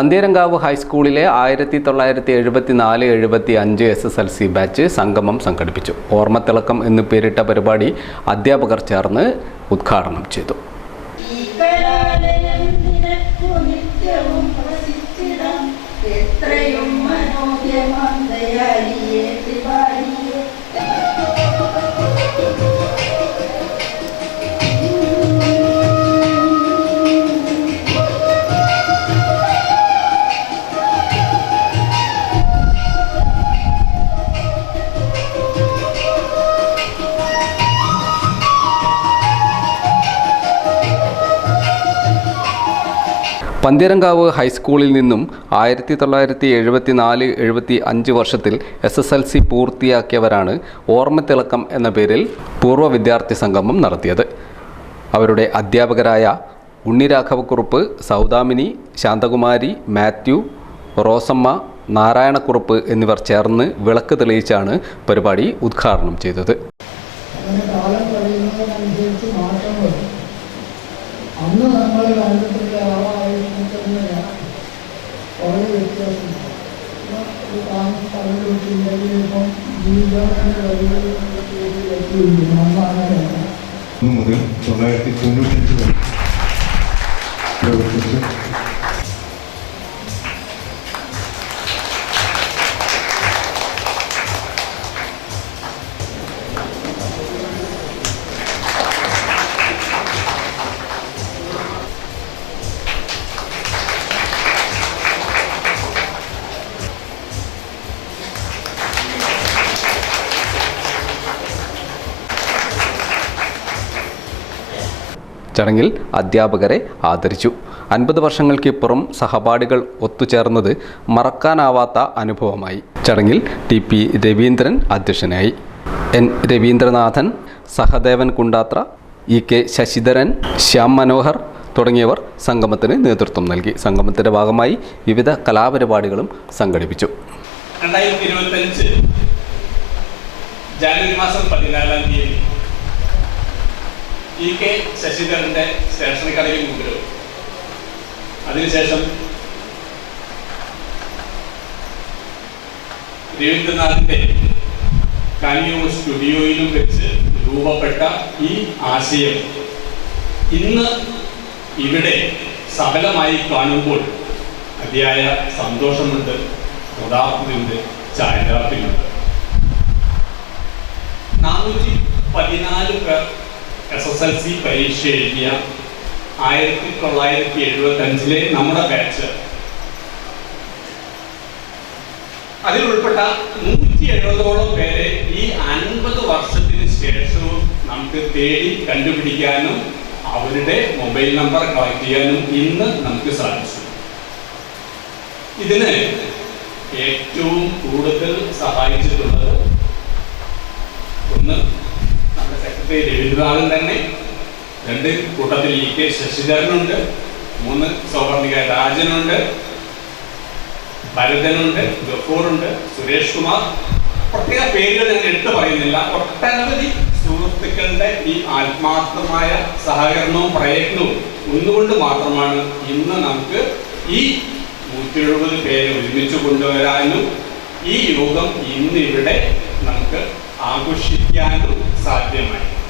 പന്തീരങ്കാവ് ഹൈസ്കൂളിലെ ആയിരത്തി തൊള്ളായിരത്തി എഴുപത്തി നാല് എഴുപത്തി അഞ്ച് S S L C batch സംഗമം സംഘടിപ്പിച്ചു. ഓർമ്മത്തിളക്കം എന്ന് പേരിട്ട പരിപാടി അധ്യാപകർ ചേർന്ന് ഉദ്ഘാടനം ചെയ്തു. പന്തീരങ്കാവ് ഹൈസ്കൂളിൽ നിന്നും ആയിരത്തി തൊള്ളായിരത്തി എഴുപത്തി നാല് എഴുപത്തി അഞ്ച് വർഷത്തിൽ എസ് എസ് എൽ സി പൂർത്തിയാക്കിയവരാണ് ഓർമ്മത്തിളക്കം എന്ന പേരിൽ പൂർവ വിദ്യാർത്ഥി സംഗമം നടത്തിയത്. അവരുടെ അധ്യാപകരായ ഉണ്ണിരാഘവക്കുറുപ്പ് സൗദാമിനി ശാന്തകുമാരി മാത്യു റോസമ്മ നാരായണക്കുറുപ്പ് എന്നിവർ ചേർന്ന് വിളക്ക് തെളിയിച്ചാണ് പരിപാടി ഉദ്ഘാടനം ചെയ്തത്. മുതൽ തൊള്ളായിരത്തി തൊണ്ണൂറ്റഞ്ച് വരെ. പ്രവർത്തിച്ച് ചടങ്ങിൽ അധ്യാപകരെ ആദരിച്ചു. അൻപത് വർഷങ്ങൾക്കിപ്പുറം സഹപാഠികൾ ഒത്തുചേർന്നത് മറക്കാനാവാത്ത അനുഭവമായി. ചടങ്ങിൽ ടി പി രവീന്ദ്രൻ അധ്യക്ഷനായി. N Raveendranathan Sahadevan Kundathra E K Sasidharan Shyam Manohar തുടങ്ങിയവർ സംഗമത്തിന് നേതൃത്വം നൽകി. സംഗമത്തിന്റെ ഭാഗമായി വിവിധ കലാപരിപാടികളും സംഘടിപ്പിച്ചു. രണ്ടായിരത്തി ഇരുപത്തഞ്ച് ജാനുവരി മാസം പതിനാലാം തീയതി ഇ കെ ശശിധരന്റെ സ്റ്റേഷനറി കടയിൽ മുമ്പിലും. അതിനുശേഷം രവീന്ദ്രനാഥിന്റെ കാനിയോ സ്റ്റുഡിയോയിലും വെച്ച് രൂപപ്പെട്ട ഈ ആശയം ഇന്ന് ഇവിടെ സഫലമായി കാണുമ്പോൾ അതിയായ സന്തോഷമുണ്ട് കൃതാർത്ഥതയുണ്ട് ചാരിതാർത്ഥ്യമുണ്ട്. നാനൂറ്റി പതിനാല് പേർ എസ് എസ് എൽ സി പരീക്ഷ എഴുതിയ ആയിരത്തി തൊള്ളായിരത്തി എഴുപത്തി അഞ്ചിലെ നമ്മുടെ ബാച്ച് അതിൽ ഉൾപ്പെട്ട നൂറ്റി എഴുപതോളം പേരെ ഈ അൻപത് വർഷത്തിന് ശേഷവും നമുക്ക് തേടി കണ്ടുപിടിക്കാനും അവരുടെ മൊബൈൽ നമ്പർ കളക്ട് ചെയ്യാനും ഇന്ന് നമുക്ക് സാധിച്ചു. ഇതിന് ഏറ്റവും കൂടുതൽ സഹായിച്ചിട്ടുള്ളത് ഒന്ന് സെക്രട്ടറി രവീന്ദ്രനാഥൻ തന്നെ. രണ്ട് കൂട്ടത്തിൽ ഇ കെ ശശിധരനുണ്ട്. മൂന്ന് സൗവർണിക രാജനുണ്ട്. ഭരതനുണ്ട്. ഗഫൂറുണ്ട്. സുരേഷ് കുമാർ. പ്രത്യേക പേരുകൾ ഞാൻ എടുത്തു പറയുന്നില്ല. ഒട്ടനവധി സുഹൃത്തുക്കളുടെ ഈ ആത്മാർത്ഥമായ സഹകരണവും പ്രയത്നവും ഒന്നുകൊണ്ട് മാത്രമാണ് ഇന്ന് നമുക്ക് ഈ നൂറ്റി എഴുപത് പേരെ ഒരുമിച്ച് കൊണ്ടുവരാനും ഈ യോഗം ഇന്നിവിടെ നമുക്ക് ആഘോഷിക്കാനും സാധ്യമായി.